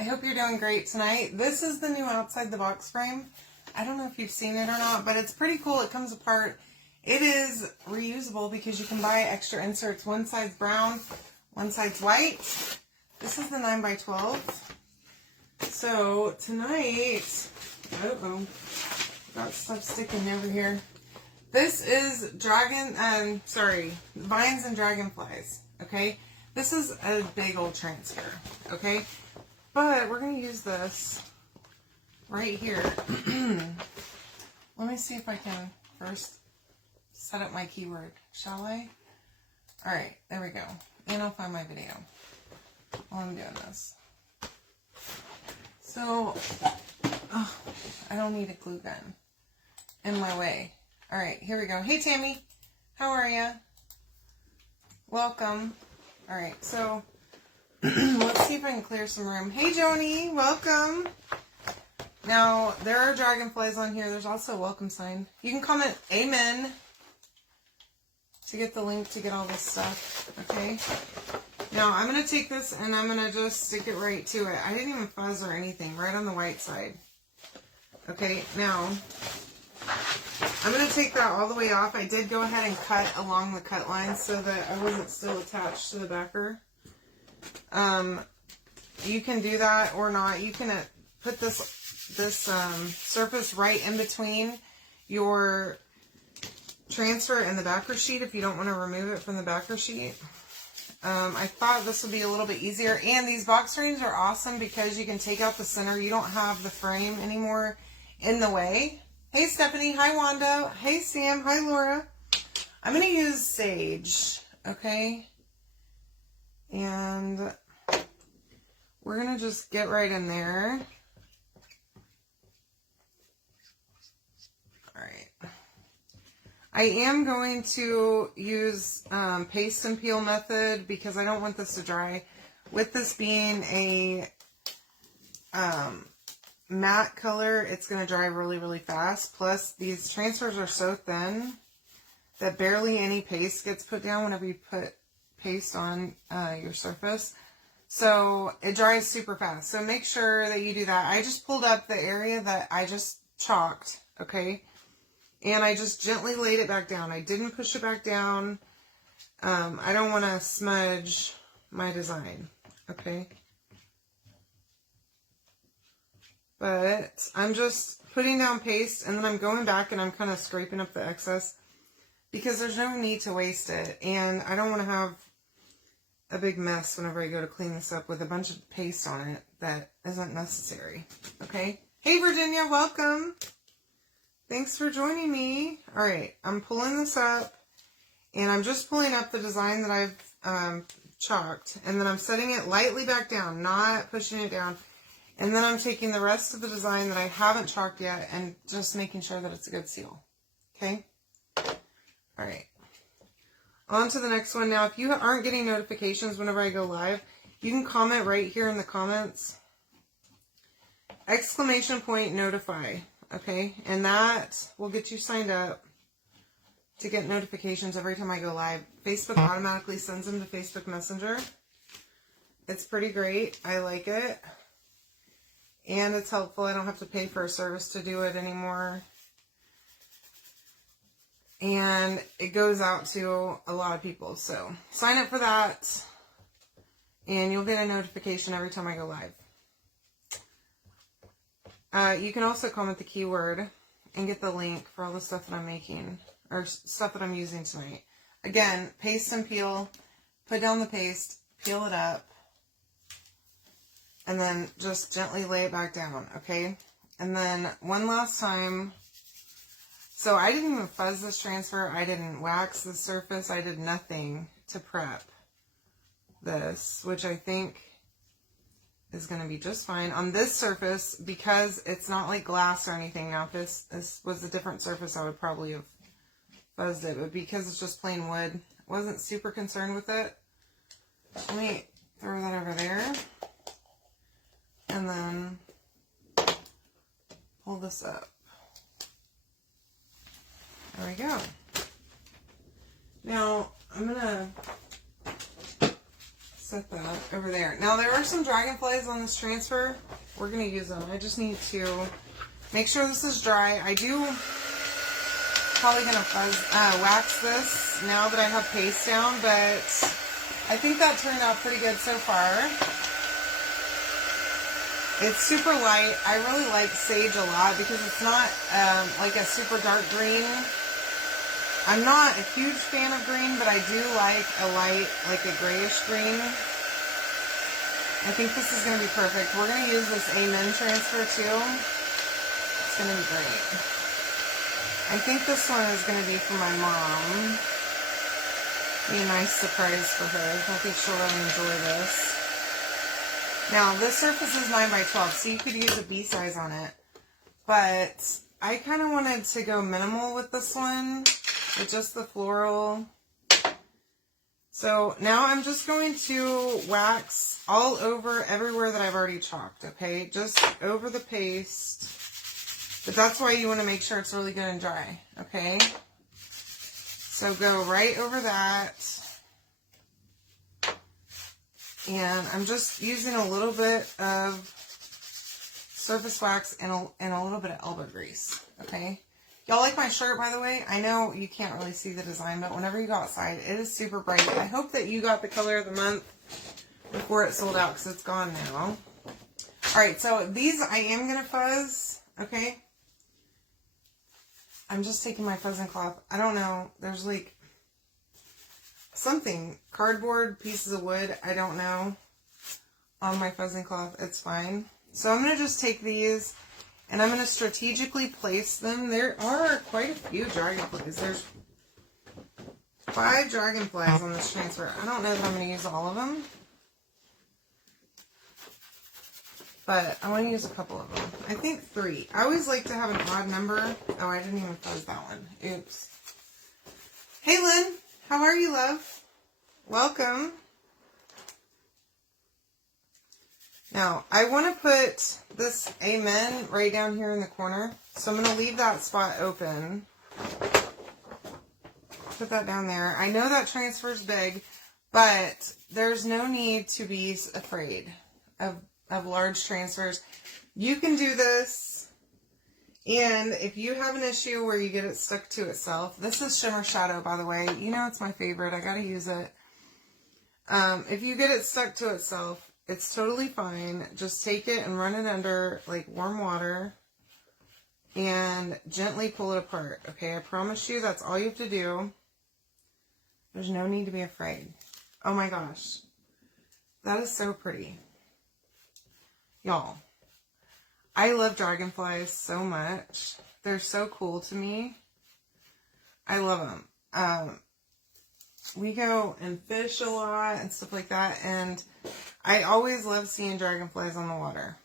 I hope you're doing great tonight. This is the new outside the box frame. I don't know if you've seen it or not, but it's pretty cool. It comes apart. It is reusable because you can buy extra inserts. One side's brown, one side's white. This is the 9x12. So tonight, got stuff sticking over here. This is vines and dragonflies, okay? This is a big old transfer, okay? But we're going to use this right here. Let me see if I can first set up my keyword, shall I? All right, there we go. And I'll find my video while I'm doing this. So, I don't need a glue gun in my way. All right, here we go. Hey, Tammy. How are you? Welcome. All right, so let's see if I can clear some room. Hey, Joni. Welcome. Now, there are dragonflies on here. There's also a welcome sign. You can comment amen to get the link to get all this stuff, okay? Now, I'm going to take this and I'm going to just stick it right to it. I didn't even fuzz or anything, right on the white side. Okay, now, I'm going to take that all the way off. I did go ahead and cut along the cut line so that I wasn't still attached to the backer. You can do that or not. You can put this surface right in between your transfer and the backer sheet if you don't want to remove it from the backer sheet. I thought this would be a little bit easier. And these box frames are awesome because you can take out the center. You don't have the frame anymore in the way. Hey, Stephanie. Hi, Wanda. Hey, Sam. Hi, Laura. I'm going to use sage, okay? And we're going to just get right in there. All right. I am going to use paste and peel method because I don't want this to dry. With this being a matte color, it's going to dry really, really fast. Plus, these transfers are so thin that barely any paste gets put down whenever you put paste on your surface. So it dries super fast. So make sure that you do that. I just pulled up the area that I just chalked, okay? And I just gently laid it back down. I didn't push it back down. I don't want to smudge my design, okay? But I'm just putting down paste and then I'm going back and I'm kind of scraping up the excess because there's no need to waste it. And I don't want to have a big mess whenever I go to clean this up with a bunch of paste on it that isn't necessary, okay? Hey, Virginia, welcome. Thanks for joining me. All right, I'm pulling this up, and I'm just pulling up the design that I've chalked, and then I'm setting it lightly back down, not pushing it down, and then I'm taking the rest of the design that I haven't chalked yet and just making sure that it's a good seal, okay? All right, on to the next one. Now, if you aren't getting notifications whenever I go live, you can comment right here in the comments, ! notify. Okay, and that will get you signed up to get notifications every time I go live. Facebook automatically sends them to Facebook Messenger. It's pretty great. I like it. And it's helpful. I don't have to pay for a service to do it anymore. And it goes out to a lot of people. So sign up for that. And you'll get a notification every time I go live. You can also comment the keyword and get the link for all the stuff that I'm making, or stuff that I'm using tonight. Again, paste and peel, put down the paste, peel it up, and then just gently lay it back down, okay? And then one last time, so I didn't even fuzz this transfer, I didn't wax the surface, I did nothing to prep this, which I think is going to be just fine on this surface because it's not like glass or anything. Now, if this was a different surface, I would probably have fuzzed it, but because it's just plain wood, I wasn't super concerned with it. Let me throw that over there and then pull this up. There we go. Now, I'm going to set that over there. Now there are some dragonflies on this transfer. We're going to use them. I just need to make sure this is dry. I do probably going to wax this now that I have paste down, but I think that turned out pretty good so far. It's super light. I really like sage a lot because it's not like a super dark green. I'm not a huge fan of green, but I do like a light, like a grayish green. I think this is going to be perfect. We're going to use this Amen transfer too. It's going to be great. I think this one is going to be for my mom. Be a nice surprise for her. I think she'll really enjoy this. Now, this surface is 9 by 12, so you could use a B size on it. But I kind of wanted to go minimal with this one, with just the floral. So now I'm just going to wax all over everywhere that I've already chalked, okay? Just over the paste. But that's why you want to make sure it's really good and dry, okay? So go right over that. And I'm just using a little bit of surface wax and a little bit of elbow grease, okay? Y'all like my shirt, by the way? I know you can't really see the design, but whenever you go outside, it is super bright. I hope that you got the color of the month before it sold out, because it's gone now. Alright, so these I am going to fuzz, okay? I'm just taking my fuzzing cloth. I don't know. There's like something, cardboard, pieces of wood, I don't know, on my fuzzing cloth. It's fine. So I'm going to just take these and I'm going to strategically place them. There are quite a few dragonflies. There's 5 dragonflies on this transfer. I don't know if I'm going to use all of them, but I want to use a couple of them. I think 3. I always like to have an odd number. Oh, I didn't even fuzz that one. Oops. Hey, Lynn. How are you, love? Welcome. Now, I want to put this Amen right down here in the corner. So I'm going to leave that spot open. Put that down there. I know that transfer's big, but there's no need to be afraid of large transfers. You can do this. And if you have an issue where you get it stuck to itself, this is Shimmer Shadow, by the way. You know it's my favorite. I gotta use it. If you get it stuck to itself, it's totally fine. Just take it and run it under like warm water and gently pull it apart. Okay, I promise you that's all you have to do. There's no need to be afraid. Oh my gosh. That is so pretty. Y'all. I love dragonflies so much. They're so cool to me. I love them. We go and fish a lot and stuff like that, and I always love seeing dragonflies on the water.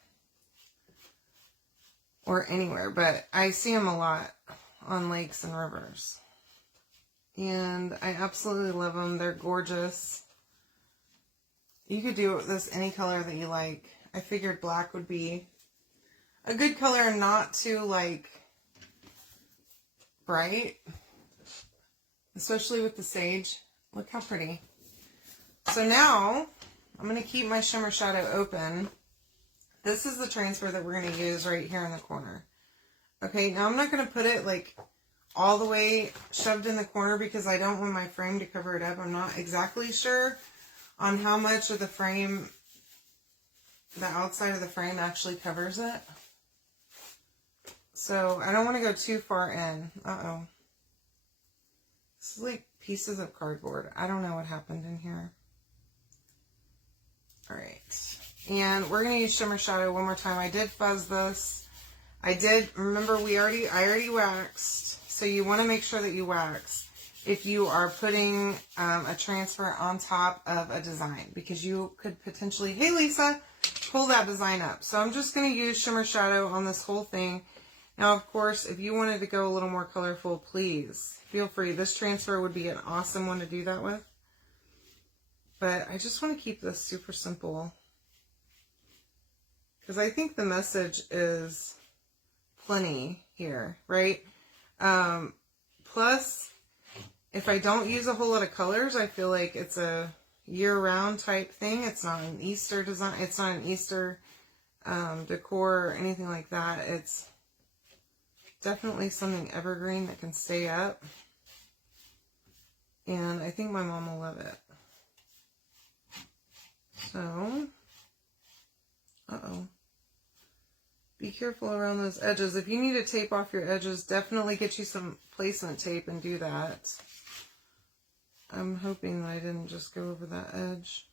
Or anywhere, but I see them a lot on lakes and rivers. And I absolutely love them. They're gorgeous. You could do this any color that you like. I figured black would be a good color, not too like bright, especially with the sage. Look how pretty. So now I'm going to keep my Shimmer Shadow open. This is the transfer that we're going to use right here in the corner. Okay, now I'm not going to put it like all the way shoved in the corner because I don't want my frame to cover it up. I'm not exactly sure on how much of the frame, the outside of the frame actually covers it. So I don't want to go too far in. Uh-oh. This is like pieces of cardboard. I don't know what happened in here. Alright. And we're going to use Shimmer Shadow one more time. I did fuzz this. Remember I already waxed. So you want to make sure that you wax if you are putting a transfer on top of a design. Because you could potentially, hey Lisa, pull that design up. So I'm just going to use Shimmer Shadow on this whole thing. Now, of course, if you wanted to go a little more colorful, please feel free. This transfer would be an awesome one to do that with. But I just want to keep this super simple. Because I think the message is plenty here, right? Plus, if I don't use a whole lot of colors, I feel like it's a year-round type thing. It's not an Easter design. It's not an Easter decor or anything like that. It's definitely something evergreen that can stay up. And I think my mom will love it. So, be careful around those edges. If you need to tape off your edges, definitely get you some placement tape and do that. I'm hoping that I didn't just go over that edge.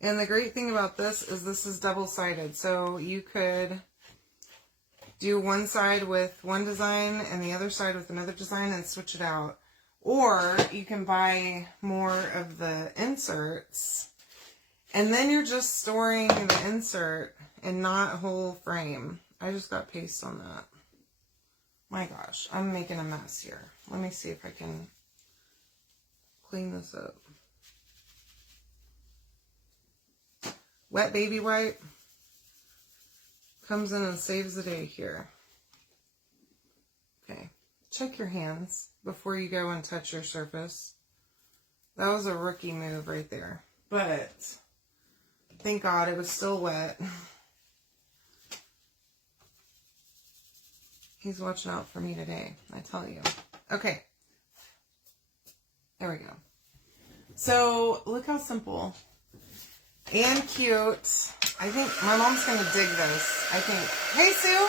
And the great thing about this is double-sided. So you could do one side with one design and the other side with another design and switch it out. Or you can buy more of the inserts and then you're just storing the insert and not a whole frame. I just got paste on that. My gosh, I'm making a mess here. Let me see if I can clean this up. Wet baby wipe comes in and saves the day here. Okay, check your hands before you go and touch your surface. That was a rookie move right there. But thank God it was still wet. He's watching out for me today, I tell you. Okay. There we go. So look how simple and cute. I think my mom's going to dig this. I think. Hey, Sue.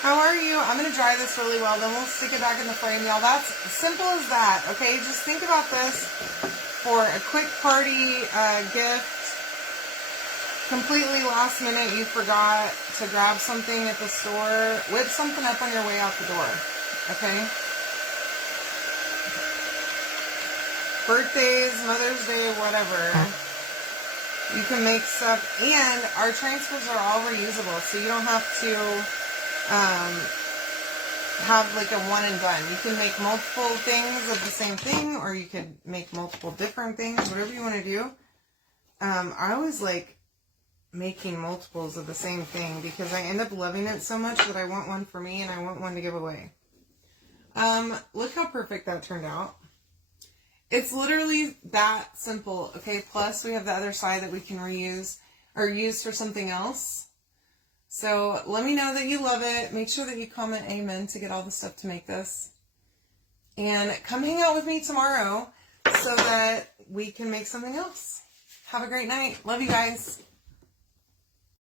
How are you? I'm going to dry this really well. Then we'll stick it back in the frame, y'all. That's simple as that. Okay, just think about this for a quick party gift. Completely last minute, you forgot to grab something at the store. Whip something up on your way out the door. Okay? Birthdays, Mother's Day, whatever. You can make stuff, and our transfers are all reusable, so you don't have to have like a one and done. You can make multiple things of the same thing, or you could make multiple different things, whatever you want to do. I always like making multiples of the same thing because I end up loving it so much that I want one for me and I want one to give away. Look how perfect that turned out. It's literally that simple, okay? Plus, we have the other side that we can reuse or use for something else. So, let me know that you love it. Make sure that you comment amen to get all the stuff to make this. And come hang out with me tomorrow so that we can make something else. Have a great night. Love you guys.